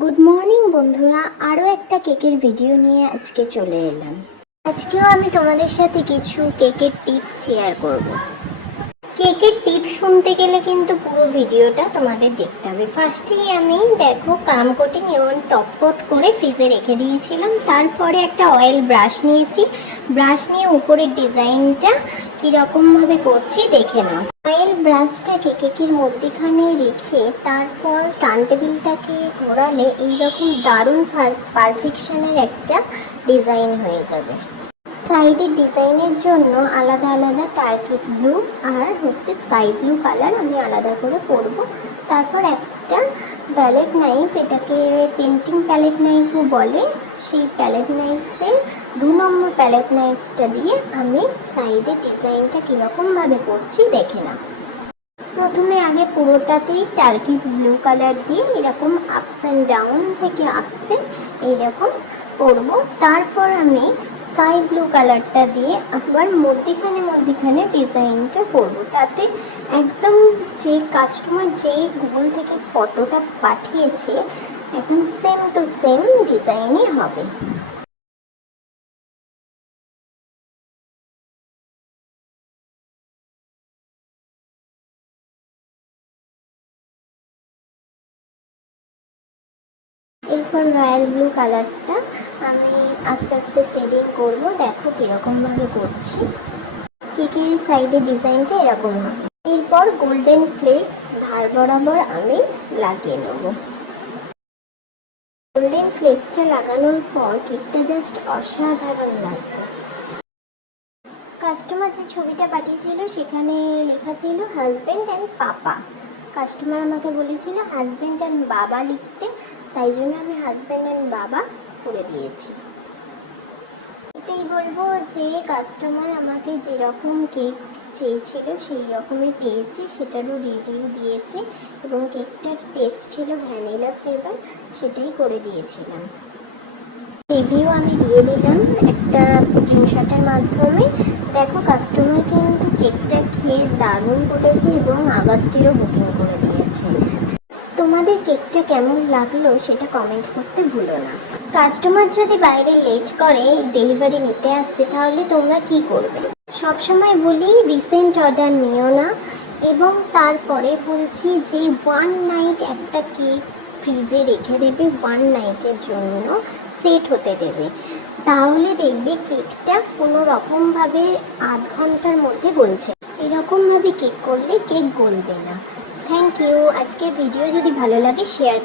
Good morning বন্ধুরা। আরও একটা কেকের ভিডিও নিয়ে আজকে চলে এলাম। আজকেও আমি তোমাদের সাথে কিছু কেকের টিপস শেয়ার করব। কেকের টিপস শুনতে গেলে কিন্তু পুরো ভিডিওটা তোমাদের দেখতে হবে। ফার্স্টেই আমি দেখো, কাম কোটিং এবং টপ কোট করে ফ্রিজে রেখে দিয়েছিলাম। তারপরে একটা অয়েল ব্রাশ নিয়েছি। ব্রাশ নিয়ে উপরের ডিজাইনটা কীরকমভাবে করছি, দেখে নাও। অয়েল ব্রাশটাকে কেকের মধ্যেখানে রেখে তারপর টানটেবিলটাকে ঘোরালে এইরকম দারুণ পারফেকশনের একটা ডিজাইন হয়ে যাবে। সাইডের ডিজাইনের জন্য আলাদা আলাদা টার্কিস ব্লু আর হচ্ছে স্কাই ব্লু কালার আমি আলাদা করে করব তারপর একটা প্যালেট নাইফ এটাকে পেন্টিং প্যালেট নাইফও বলে। সেই প্যালেট নাইফের দু নম্বর প্যালেট নাইফটা দিয়ে আমি সাইডে ডিজাইনটা কীরকমভাবে করছি দেখে না প্রথমে আগে পুরোটাতেই টার্কিস ব্লু কালার দিয়ে এরকম আপস অ্যান্ড ডাউন থেকে আপসে এইরকম করব। তারপর আমি স্কাই ব্লু কালারটা দিয়ে আবার মধ্যিখানে মধ্যিখানে ডিজাইনটা করব। তাতে একদম যে কাস্টমার যেই গুগল থেকে ফটোটা পাঠিয়েছে, একদম সেম টু সেম ডিজাইনই হবে। এরপর রয়্যাল ব্লু কালারটা আমি আস্তে আস্তে শেডিং করব। দেখো কীরকমভাবে করছি। কেকের সাইডে ডিজাইনটা এরকম। এরপর গোল্ডেন ফ্লেক্স ধার বরাবর আমি লাগিয়ে নেব। গোল্ডেন ফ্লেক্সটা লাগানোর পর কেকটা জাস্ট অসাধারণ লাগবে। কাস্টমার যে ছবিটা পাঠিয়েছিল, সেখানে লেখা ছিল হাজব্যান্ড অ্যান্ড পাপা কাস্টমার আমাকে বলেছিল হাজব্যান্ড অ্যান্ড বাবা লিখতে। তাই জন্য আমি হাজব্যান্ড অ্যান্ড বাবা করে দিয়েছি। এটাই বলব যে কাস্টমার আমাকে যেরকম কেক চেয়েছিল সেই রকমই পেয়েছি। সেটারও রিভিউ দিয়েছে এবং কেকটার টেস্ট ছিল ভ্যানিলা ফ্লেভার সেটাই করে দিয়েছিলাম। রিভিউ আমি দিয়ে দিলাম একটা স্ক্রিনশটের মাধ্যমে। দেখো কাস্টমার কিন্তু কেকটা খেয়ে দারুণ বলেছে এবং আগস্টেরও বুকিং করে দিয়েছে। কেকটা কেমন লাগল সেটা কমেন্ট করতে ভুলো না। কাস্টমার যদি বাইরে লেট করে ডেলিভারি নিতে আসতে, তাহলে তোমরা কি করবে? সবসময় বলি রিসেন্ট অর্ডার নিও না এবং তারপরে বলছি যে ওয়ান নাইট একটা কেক ফ্রিজে রেখে দেবে ওয়ান নাইটের জন্য সেট হতে দেবে। তাহলে দেখবে কেকটা কোনো রকমভাবে আধ ঘণ্টার মধ্যে গলছে। এরকমভাবে কেক করলে কেক গলবে না। থ্যাংক ইউ আজকের ভিডিও যদি ভালো লাগে শেয়ার